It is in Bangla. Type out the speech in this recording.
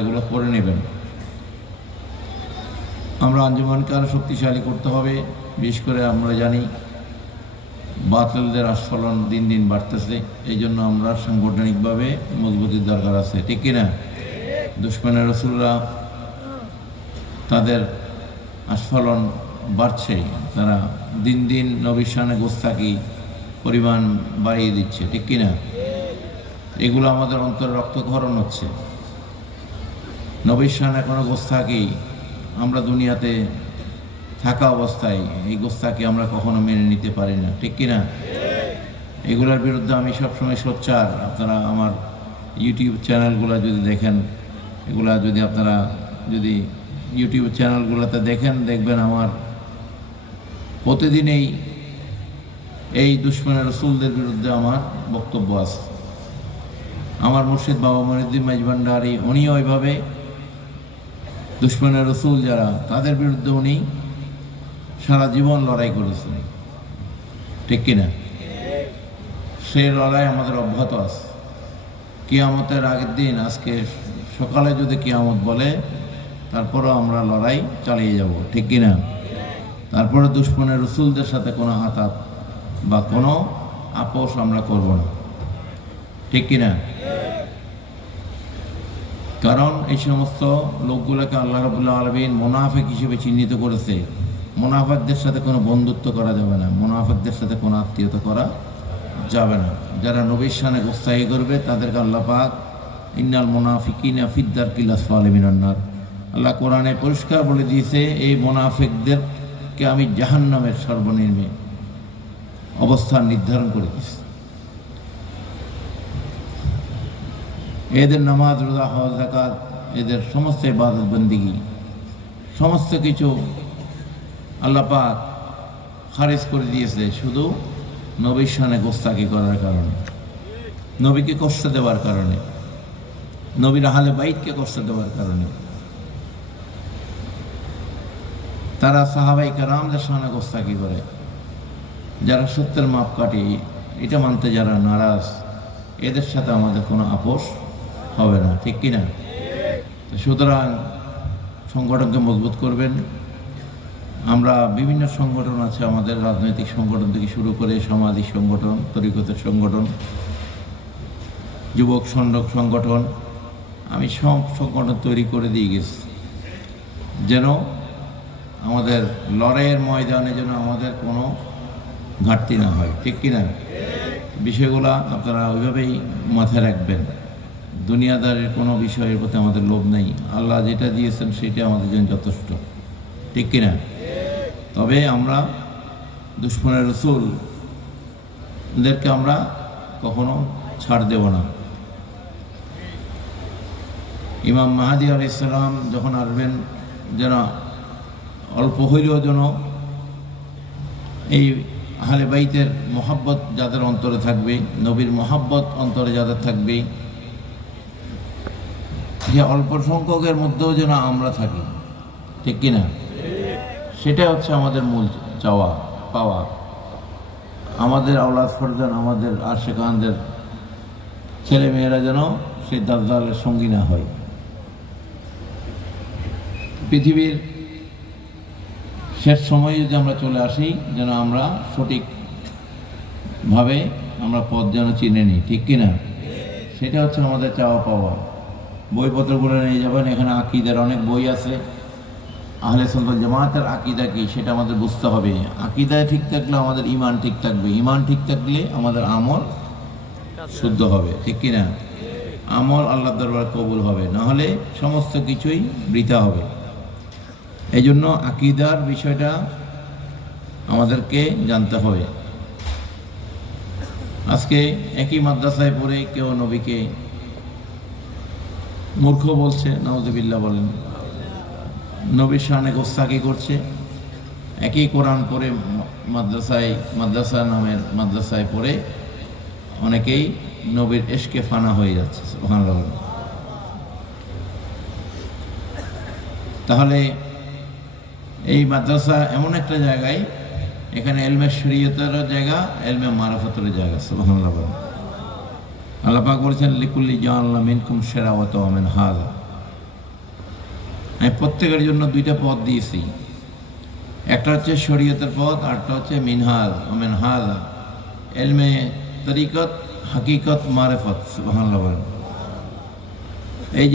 এগুলো করে নেবেন। আমরা আঞ্জুমানকে আরও শক্তিশালী করতে হবে, বিশেষ করে আমরা জানি বাতিলদের আস্ফলন দিন দিন বাড়তেছে এই জন্য আমরা সাংগঠনিকভাবে মজবুতির দরকার আছে, ঠিক কিনা? দুশ্মনের রসুলরা তাদের আস্ফলন বাড়ছে, তারা দিন দিন নবীর সামনে গোস্তাকি পরিমাণ বাড়িয়ে দিচ্ছে, ঠিক কিনা? এগুলো আমাদের অন্তরে রক্তক্ষরণ হচ্ছে। নবীর শানে কোনো গোস্তাকি আমরা দুনিয়াতে থাকা অবস্থায় এই গোস্তাকে আমরা কখনো মেনে নিতে পারি না। ঠিক কিনা? এগুলোর বিরুদ্ধে আমি সবসময় সোচ্চার। আপনারা আমার ইউটিউব চ্যানেলগুলো যদি দেখেন, এগুলা যদি আপনারা যদি ইউটিউব চ্যানেলগুলোতে দেখেন, দেখবেন আমার প্রতিদিনেই এই দুশ্মনের রসুলদের বিরুদ্ধে আমার বক্তব্য আছে। আমার মুর্শিদ বাবা মনিদ্দিন মাইজভান্ডারি উনিও ওইভাবে দুশ্মনের রসুল যারা, তাদের বিরুদ্ধে উনি সারা জীবন লড়াই করেছেন। ঠিক কিনা? সেই লড়াই আমাদের অব্যাহত আছে। কিয়ামতের আগের দিন, আজকে সকালে যদি কিয়ামত বলে, তারপরেও আমরা লড়াই চালিয়ে যাব। ঠিক কিনা? তারপরে দুশ্মনের রসুলদের সাথে কোনো আতাপ বা কোনো আপোষ আমরা করব না। ঠিক কিনা? কারণ এই সমস্ত লোকগুলোকে আল্লাহ রবুল্লা আলমিন মোনাফেক হিসেবে চিহ্নিত করেছে। মোনাফেকদের সাথে কোনো বন্ধুত্ব করা যাবে না। মোনাফেকদের সাথে কোনো আত্মীয়তা করা যাবে না। যারা নবীর সানে উৎসাহী করবে, তাদেরকে আল্লাহ পাক ইন্নাল মোনাফিকিনা ফিদ্দার কিলাস আলমিনান্নার আল্লাহ কোরআনে পরিষ্কার বলে দিয়েছে, এই মোনাফেকদেরকে আমি জাহান্নামের সর্বনিম্নে অবস্থান নির্ধারণ করে দিয়েছি। এদের নামাজ, রোজা হওয়া জাকাত এদের সমস্ত ইবাদত, বন্দিগি। সমস্ত কিছু আল্লাহ পাক খারিজ করে দিয়েছে শুধু নবীর সানে গোস্তাকি করার কারণে, নবীকে কষ্ট দেওয়ার কারণে, নবীর আহলে বাইককে কষ্ট দেওয়ার কারণে। তারা সাহাবাই কারামদের সামনে গোস্তাকি করে। যারা সত্যের মাপ কাটি এটা মানতে যারা নারাজ, এদের সাথে আমাদের কোনো আপোষ হবে না, ঠিক কিনা? সুতরাং সংগঠনকে মজবুত করবেন। আমরা বিভিন্ন সংগঠন আছে, আমাদের রাজনৈতিক সংগঠন থেকে শুরু করে সামাজিক সংগঠন, তরিকতের সংগঠন, যুবক সন্ডক সংগঠন, আমি সব সংগঠন তৈরি করে দিয়ে গেছি। যেন আমাদের লড়াইয়ের ময়দানে যেন আমাদের কোনো ঘাটতি না হয়, ঠিক কিনা? বিষয়গুলো আপনারা ওইভাবেই মাথায় রাখবেন। দুনিয়াদারের কোনো বিষয়ের প্রতি আমাদের লোভ নেই। আল্লাহ যেটা দিয়েছেন সেটা আমাদের জন্য যথেষ্ট। ঠিক কিনা? তবে আমরা দুশ্মনের রসুলদেরকে আমরা কখনো ছাড় দেব না। ইমাম মাহাদি আলি ইসলাম যখন আসবেন, যেন অল্প হইলেও যেন এই আহলে বাইতের মোহাব্বত যাদের অন্তরে থাকবে, নবীর মোহাব্বত অন্তরে যাদের থাকবে যে অল্প সংখ্যকের মধ্যেও যেন আমরা থাকি। ঠিক কিনা? সেটা হচ্ছে আমাদের মূল চাওয়া, পাওয়া। আমাদের আওলাদ ফরজান, আমাদের আশেকানদের ছেলে মেয়েরা যেন সেই দাদালের সঙ্গী না হয়। পৃথিবীর শেষ সময়ে যদি আমরা চলে আসি, যেন আমরা সঠিকভাবে আমরা পথ যেন চিনে নিই, ঠিক কিনা? সেটা হচ্ছে আমাদের চাওয়া পাওয়া। বইপত্রগুলো নিয়ে যাবেন, এখানে আকিদের অনেক বই আছে। আহলে সন্তল জামাতের আকিদা কি, সেটা আমাদের বুঝতে হবে। আকিদায় ঠিক থাকলে আমাদের ইমান ঠিক থাকবে ইমান ঠিক থাকলে আমাদের আমল শুদ্ধ হবে, ঠিক কিনা আমল আল্লাহ দরবার কবুল হবে, নাহলে সমস্ত কিছুই বৃথা হবে। এই জন্য আকিদার বিষয়টা আমাদেরকে জানতে হবে। আজকে একই মাদ্রাসায় পড়ে কেউ নবীকে মূর্খ বলছে নওয়াজবিল্লা বলেন নবীর শানে গোস্তাকি করছে, একই কোরআন পড়ে মাদ্রাসায়, মাদ্রাসা নামের মাদ্রাসায় পড়ে অনেকেই নবীর এশকে ফানা হয়ে যাচ্ছে। তাহলে এই মাদ্রাসা এমন একটা জায়গায়, এখানে এলমে শরীয়তেরও জায়গা, এলমে মারাফতের জায়গা, সুবহানাল্লাহ বলেন। আল্লাহ পাক বলেছেন, লিকুল্লি জাআল্লা মিনকুম সেরাওয়াত ওয়া মিন আমি প্রত্যেকের জন্য দুইটা পথ দিয়েছি। একটা হচ্ছে শরীয়তের পথ আরটা হচ্ছে মিনহাজ ওমেন হাল এলমে তরিকত, হাকিকত, মারেফত সুবাহ এই